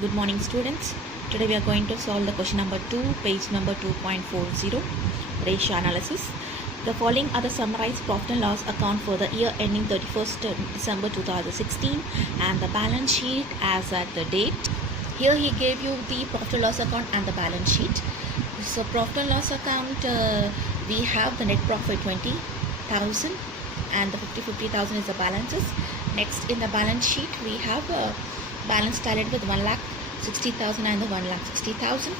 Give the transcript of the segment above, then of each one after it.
Good morning, students. Today we are going to solve the question number 2, page number 2.40, ratio analysis. The following are the summarized profit and loss account for the year ending 31st December 2016 and the balance sheet as at the date. Here he gave you the profit and loss account and the balance sheet. So profit and loss account, we have the net profit 20,000 and the 50,000 is the balances. Next in the balance sheet we have a balance tallied with 1,60,000 and the 1,60,000.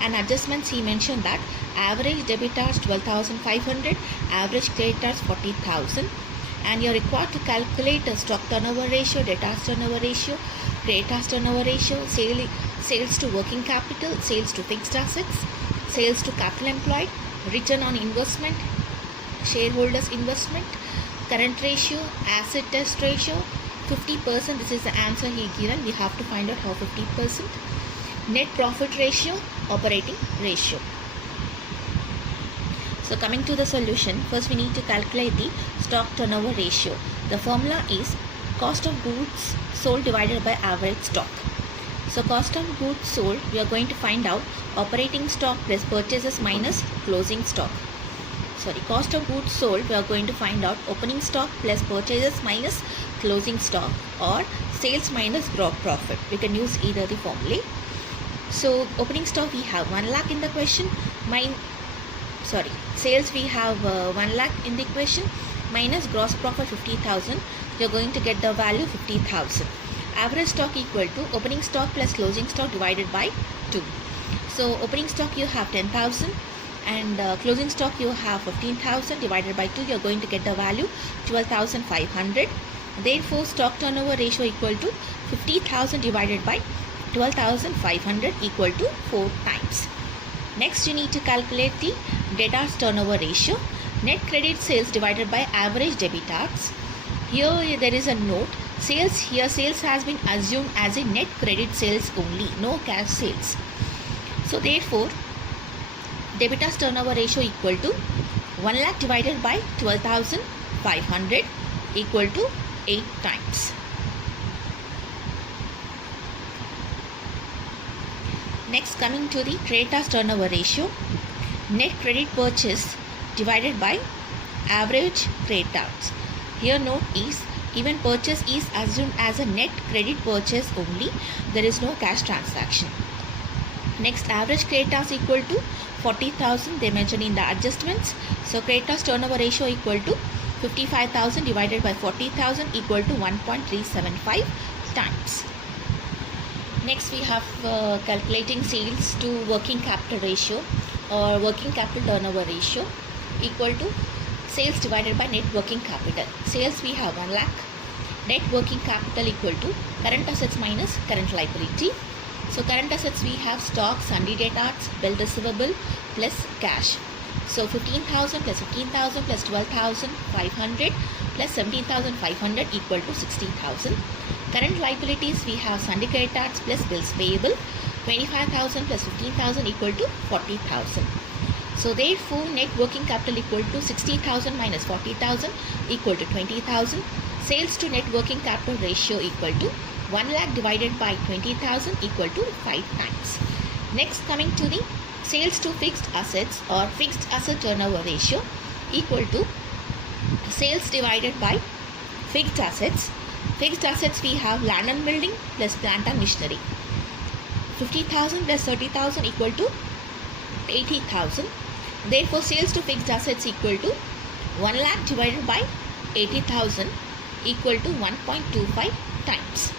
And adjustments he mentioned that average debitors 12,500, average creditors 40,000. And you're required to calculate the stock turnover ratio, debtors turnover ratio, creditors turnover ratio, sales to working capital, sales to fixed assets, sales to capital employed, return on investment, shareholders investment, current ratio, asset test ratio, 50%. This is the answer he given. We have to find out how 50%. Net profit ratio, operating ratio. So coming to the solution, first we need to calculate the stock turnover ratio. The formula is cost of goods sold divided by average stock. So cost of goods sold, we are going to find out operating stock plus purchases minus closing stock. Cost of goods sold, we are going to find out opening stock plus purchases minus closing stock, or sales minus gross profit. We can use either the formula. So opening stock we have 1 lakh in the question, sales we have 1 lakh in the question, minus gross profit 50,000. You are going to get the value 50,000. Average stock equal to opening stock plus closing stock divided by 2. So opening stock you have 10,000 and closing stock you have 15,000 divided by 2. You are going to get the value 12,500. Therefore stock turnover ratio equal to 50,000 divided by 12,500 equal to 4 times. Next you need to calculate the debtors turnover ratio. Net credit sales divided by average debitors. Here there is a note. Sales has been assumed as a net credit sales only, no cash sales. So therefore debitors turnover ratio equal to 1 lakh divided by 12,500 equal to 8 times. Next coming to the creditors turnover ratio. Net credit purchase divided by average creditors. Here note is even purchase is assumed as a net credit purchase only. There is no cash transaction. Next average creditors equal to 40,000. They mentioned in the adjustments. So creditors turnover ratio equal to 55,000 divided by 40,000 equal to 1.375 times. Next we have calculating sales to working capital ratio or working capital turnover ratio equal to sales divided by net working capital. Sales we have 1 lakh. Net working capital equal to current assets minus current liability. So current assets we have stock, sundry debtors, bill receivable plus cash. So 15,000 plus 15,000 plus 12,500 plus 17,500 equal to 60,000. Current liabilities we have sundry creditors plus bills payable. 25,000 plus 15,000 equal to 40,000. So therefore net working capital equal to 60,000 minus 40,000 equal to 20,000. Sales to net working capital ratio equal to 1 lakh divided by 20,000 equal to 5 times. Next coming to the sales to fixed assets or fixed asset turnover ratio equal to sales divided by fixed assets. Fixed assets we have land and building plus plant and machinery. 50,000 plus 30,000 equal to 80,000. Therefore sales to fixed assets equal to 1 lakh divided by 80,000 equal to 1.25 times.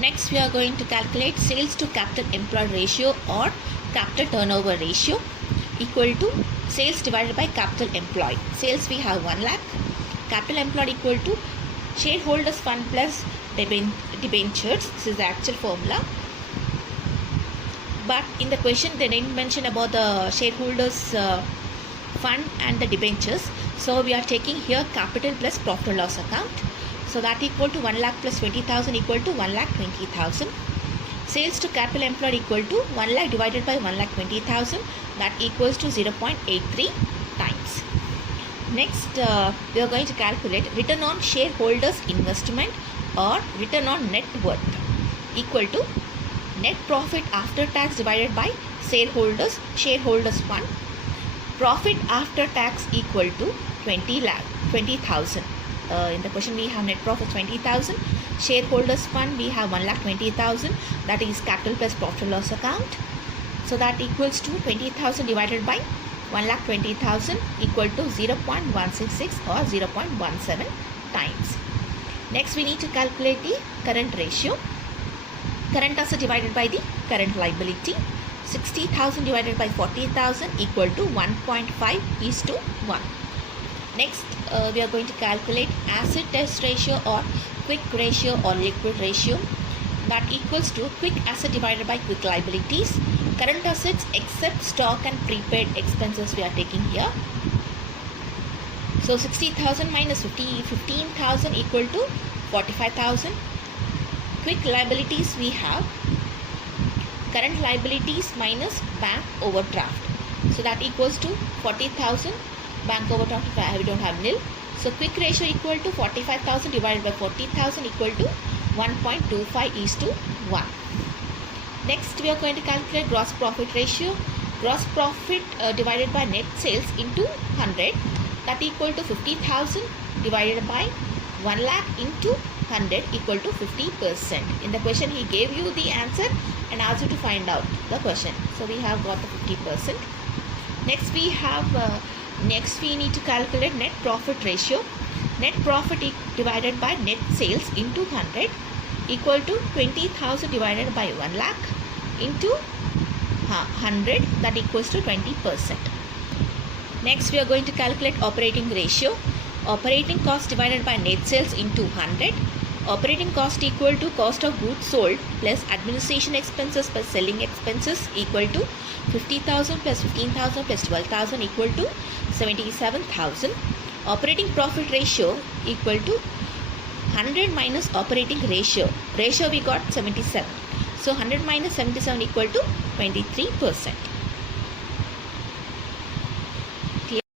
Next we are going to calculate sales to capital employed ratio or capital turnover ratio equal to sales divided by capital employed. Sales we have 1 lakh. Capital employed equal to shareholders fund plus debentures. This is the actual formula. But in the question they didn't mention about the shareholders fund and the debentures. So we are taking here capital plus profit and loss account. So that equal to 1 lakh plus 20,000 equal to 1 lakh 20,000. Sales to capital employed equal to 1 lakh divided by 1 lakh 20,000. That equals to 0.83 times. Next we are going to calculate return on shareholders investment or return on net worth equal to net profit after tax divided by shareholders fund. Profit after tax equal to 20,000. In the question we have net profit 20,000. Shareholders fund we have 1,20,000. That is capital plus profit and loss account. So that equals to 20,000 divided by 1,20,000 equal to 0.166 or 0.17 times. Next we need to calculate the current ratio. Current asset divided by the current liability. 60,000 divided by 40,000 equal to 1.5:1. Next we are going to calculate acid test ratio or quick ratio or liquid ratio. That equals to quick asset divided by quick liabilities. Current assets except stock and prepaid expenses we are taking here. So 60,000 minus 15,000 equal to 45,000. Quick liabilities we have current liabilities minus bank overdraft. So that equals to 40,000. Bank overdraft we don't have nil. So quick ratio equal to 45,000 divided by 40,000 equal to 1.25:1. Next we are going to calculate gross profit ratio. Gross profit divided by net sales into 100. That equal to 50,000 divided by 1 lakh into 100 equal to 50%. In the question he gave you the answer and asked you to find out the question. So we have got the 50%. Next we need to calculate net profit ratio. Net profit divided by net sales into 100 equal to 20,000 divided by 1 lakh into 100, that equals to 20%. Next we are going to calculate operating ratio. Operating cost divided by net sales into 100. Operating cost equal to cost of goods sold plus administration expenses plus selling expenses equal to 50,000 plus 15,000 plus 12,000 equal to 77,000. Operating profit ratio equal to 100 minus operating ratio. Ratio we got 77. So 100 minus 77 equal to 23%.